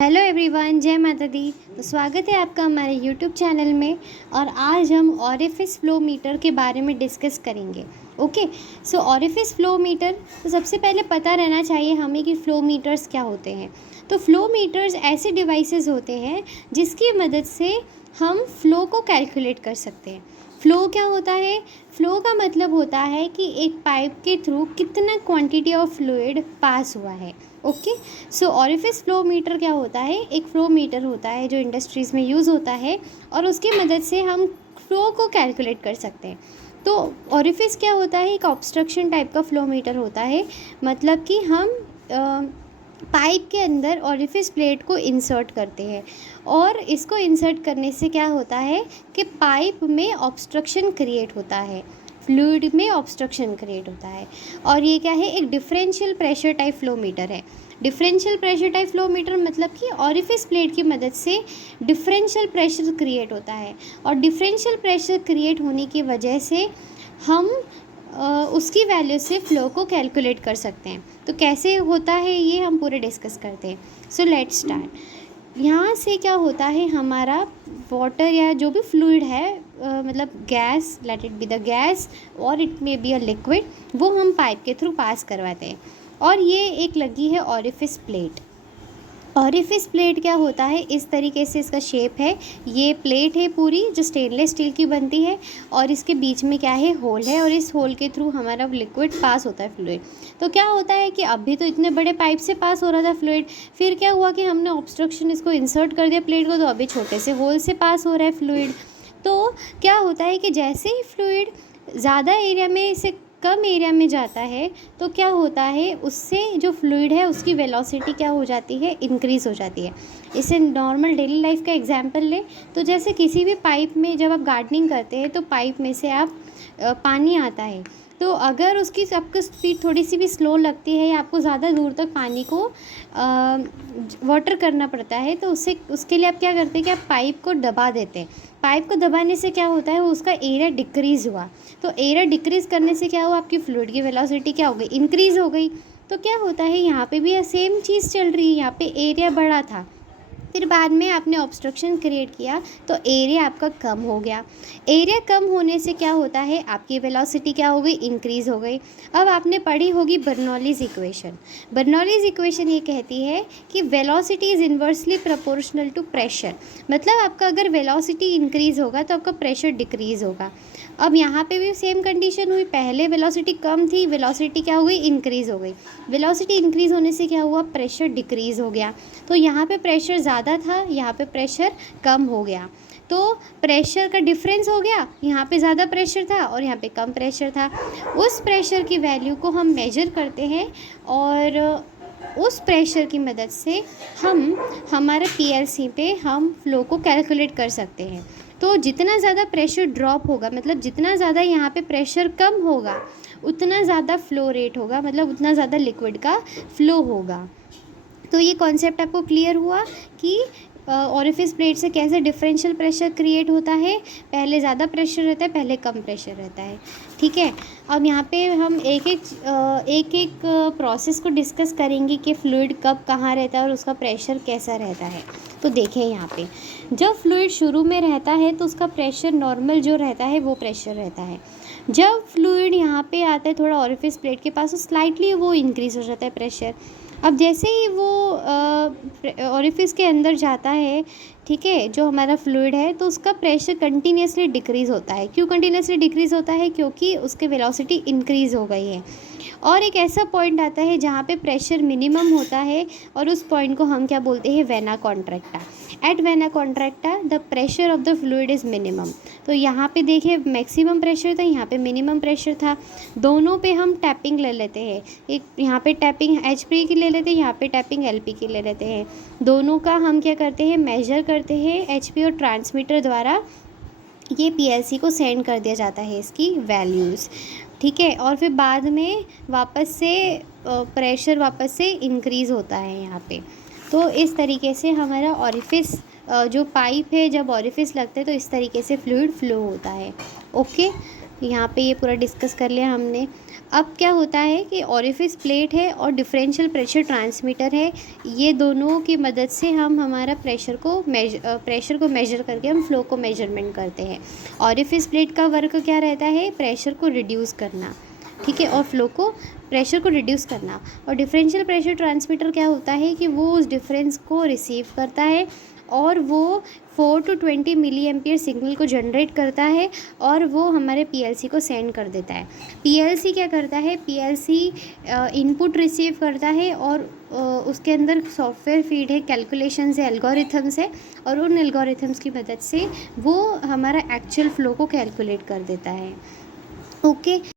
Hello everyone, जय माता दी। तो स्वागत है आपका हमारे यूट्यूब चैनल में। और आज हम ऑरिफिस फ्लो मीटर के बारे में डिस्कस करेंगे। ओके, सो ऑरिफिस फ्लो मीटर, तो सबसे पहले पता रहना चाहिए हमें कि फ्लो मीटर्स क्या होते हैं। तो फ्लो मीटर्स ऐसे डिवाइसेस होते हैं जिसकी मदद से हम फ्लो को कैलकुलेट कर सकते हैं। फ़्लो क्या होता है? फ़्लो का मतलब होता है कि एक पाइप के थ्रू कितना क्वांटिटी ऑफ फ्लूइड पास हुआ है। ओके, सो ऑरिफिस फ्लो मीटर क्या होता है? एक फ्लो मीटर होता है जो इंडस्ट्रीज़ में यूज़ होता है और उसकी मदद से हम फ्लो को कैलकुलेट कर सकते हैं। तो ऑरिफिस क्या होता है? एक ऑब्स्ट्रक्शन टाइप का फ्लो मीटर होता है। मतलब कि हम पाइप के अंदर ऑरिफिस प्लेट को इंसर्ट करते हैं और इसको इंसर्ट करने से क्या होता है कि पाइप में ऑब्स्ट्रक्शन क्रिएट होता है, फ्लूइड में ऑब्स्ट्रक्शन क्रिएट होता है। और ये क्या है? एक differential pressure type flow meter है। Differential pressure type flow meter मतलब कि ऑरिफिस प्लेट की मदद से डिफरेंशियल प्रेशर क्रिएट होता है और डिफरेंशियल प्रेशर क्रिएट होने की वजह से हम उसकी वैल्यू से फ़्लो को कैलकुलेट कर सकते हैं। तो कैसे होता है ये हम पूरे डिस्कस करते हैं। So let's start. यहाँ से क्या होता है, हमारा वाटर या जो भी फ्लूइड है, मतलब gas, let it be the gas और it may be a liquid, वो हम पाइप के थ्रू पास करवाते हैं। और ये एक लगी है ऑरिफिस प्लेट। ऑरिफिस प्लेट क्या होता है? इस तरीके से इसका शेप है। ये प्लेट है पूरी जो स्टेनलेस स्टील की बनती है और इसके बीच में क्या है? होल है और इस होल के थ्रू हमारा लिक्विड पास होता है, फ्लूइड। तो क्या होता है कि अभी तो इतने बड़े पाइप से पास हो रहा था फ्लूइड, फिर क्या हुआ कि हमने ऑब्स्ट्रक्शन इसको इंसर्ट कर दिया प्लेट को, तो अभी छोटे से होल से पास हो रहा है फ्लूइड। तो क्या होता है कि जैसे ही फ्लूइड ज़्यादा एरिया में से कम एरिया में जाता है तो क्या होता है, उससे जो फ्लूइड है उसकी वेलोसिटी क्या हो जाती है? इंक्रीज़ हो जाती है। इसे नॉर्मल डेली लाइफ का एग्जांपल लें तो जैसे किसी भी पाइप में जब आप गार्डनिंग करते हैं तो पाइप में से आप पानी आता है, तो अगर उसकी आपको स्पीड थोड़ी सी भी स्लो लगती है या आपको ज़्यादा दूर तक पानी को वाटर करना पड़ता है, तो उसके लिए आप क्या करते हैं कि आप पाइप को दबा देते हैं। पाइप को दबाने से क्या होता है? उसका एरिया डिक्रीज़ हुआ। तो एरिया डिक्रीज़ करने से क्या हुआ? आपकी फ्लूइड की वेलोसिटी क्या हो गई? इंक्रीज़ हो गई। तो क्या होता है, यहाँ पे भी सेम चीज़ चल रही है। यहाँ पे एरिया बढ़ा था, फिर बाद में आपने ऑब्स्ट्रक्शन क्रिएट किया तो एरिया आपका कम हो गया। एरिया कम होने से क्या होता है? आपकी वेलोसिटी क्या हो गई? इंक्रीज़ हो गई। अब आपने पढ़ी होगी बर्नौलीज़ इक्वेशन। बर्नौलीज़ इक्वेशन ये कहती है कि velocity is inversely proportional to pressure. मतलब आपका अगर वेलोसिटी इंक्रीज़ होगा तो आपका प्रेशर डिक्रीज़ होगा। अब यहाँ पे भी सेम कंडीशन हुई। पहले वेलोसिटी कम थी, वेलोसिटी क्या हो गई? इंक्रीज़ हो गई। वेलोसिटी इंक्रीज़ होने से क्या हुआ? प्रेशर डिक्रीज़ हो गया। तो यहाँ पे प्रेशर ज़्यादा था, यहाँ पे प्रेशर कम हो गया। तो प्रेशर का डिफरेंस हो गया, यहाँ पे ज़्यादा प्रेशर था और यहाँ पे कम प्रेशर था। उस प्रेशर की वैल्यू को हम मेजर करते हैं और उस प्रेशर की मदद से हम हमारे पीएलसी पे हम फ़्लो को कैलकुलेट कर सकते हैं। तो जितना ज़्यादा प्रेशर ड्रॉप होगा, मतलब जितना ज़्यादा यहाँ पे प्रेशर कम होगा, उतना ज़्यादा फ़्लो रेट होगा, मतलब उतना ज़्यादा लिक्विड का फ़्लो होगा। तो ये कॉन्सेप्ट आपको क्लियर हुआ कि ऑरिफिस प्लेट से कैसे डिफरेंशियल प्रेशर क्रिएट होता है। पहले ज़्यादा प्रेशर रहता है, पहले कम प्रेशर रहता है। ठीक है, अब यहाँ पे हम एक एक प्रोसेस को डिस्कस करेंगे कि फ्लूइड कब कहाँ रहता है और उसका प्रेशर कैसा रहता है। तो देखें यहाँ पे, जब फ्लूइड शुरू में रहता है तो उसका प्रेशर नॉर्मल जो रहता है वो प्रेशर रहता है। जब फ्लूइड यहाँ पे आता है थोड़ा ऑरिफिस प्लेट के पास, तो स्लाइटली वो इंक्रीज़ हो जाता है प्रेशर। अब जैसे ही वो ऑरिफिस के अंदर जाता है, ठीक है, जो हमारा फ्लूइड है, तो उसका प्रेशर कंटिन्यूसली डिक्रीज़ होता है। क्यों कंटिन्यूसली डिक्रीज़ होता है? क्योंकि उसके वेलोसिटी इंक्रीज़ हो गई है। और एक ऐसा पॉइंट आता है जहाँ पे प्रेशर मिनिमम होता है और उस पॉइंट को हम क्या बोलते हैं? Vena contracta. Eight vena contracta the pressure of the fluid is minimum. तो यहाँ पे देखिए मैक्सिमम प्रेशर था, यहाँ पे मिनिमम प्रेशर था। दोनों पे हम टैपिंग ले लेते हैं। एक यहाँ पे टैपिंग HP की ले लेते हैं, यहाँ पे टैपिंग LP की ले लेते हैं। दोनों का हम क्या करते हैं? मेजर करते हैं HP और ट्रांसमीटर द्वारा ये PLC को सेंड कर दिया जाता है इसकी वैल्यूज़। ठीक है, और फिर बाद में वापस से प्रेशर वापस से इंक्रीज़ होता है यहाँ पे। तो इस तरीके से हमारा ऑरिफिस जो पाइप है, जब ऑरिफिस लगते हैं तो इस तरीके से फ्लूइड फ्लो होता है। ओके, यहाँ पे ये पूरा डिस्कस कर लिया हमने। अब क्या होता है कि ऑरिफिस प्लेट है और डिफरेंशियल प्रेशर ट्रांसमीटर है, ये दोनों की मदद से हम हमारा प्रेशर को मेजर करके हम फ्लो को मेजरमेंट करते हैं। ऑरिफिस प्लेट का वर्क क्या रहता है, प्रेशर को रिड्यूस करना, ठीक है, और फ्लो को प्रेशर को रिड्यूस करना। और डिफरेंशियल प्रेशर ट्रांसमीटर क्या होता है कि वो उस डिफरेंस को रिसीव करता है और वो 4 to 20 मिली एम्पियर सिग्नल को जनरेट करता है और वो हमारे पीएलसी को सेंड कर देता है। पीएलसी क्या करता है, पीएलसी इनपुट रिसीव करता है और उसके अंदर सॉफ्टवेयर फीड है, कैलकुलेशंस है, एल्गोरिथम्स है, और उन एल्गोरिथम्स की मदद से वो हमारा एक्चुअल फ्लो को कैलकुलेट कर देता है। ओके।